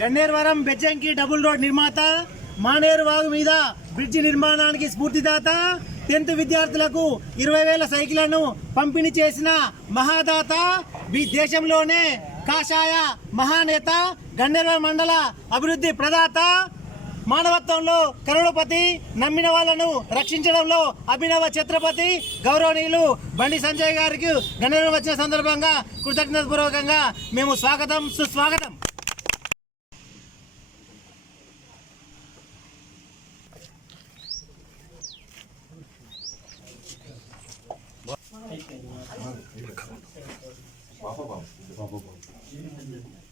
Gannavaram Bejjanki double road నిర్మాత మానేరు వాగు మీద బ్రిడ్జి నిర్మాణానికి స్ఫూర్తిదాత టెన్త్ విద్యార్థులకు ఇరవై వేల సైకిళ్ళను పంపిణీ చేసిన మహాదాత మీ దేశంలోనే కాషాయ మహానేత గన్నేరువరం మండల అభివృద్ధి ప్రదాత మానవత్వంలో కరుణపతి నమ్మిన వాళ్ళను రక్షించడంలో అభినవ ఛత్రపతి గౌరవనీయులు బండి సంజయ్ గారికి గణన వచ్చిన సందర్భంగా కృతజ్ఞత పూర్వకంగా మేము స్వాగతం సుస్వాగతం. మొన్ననే పాస్ చేసి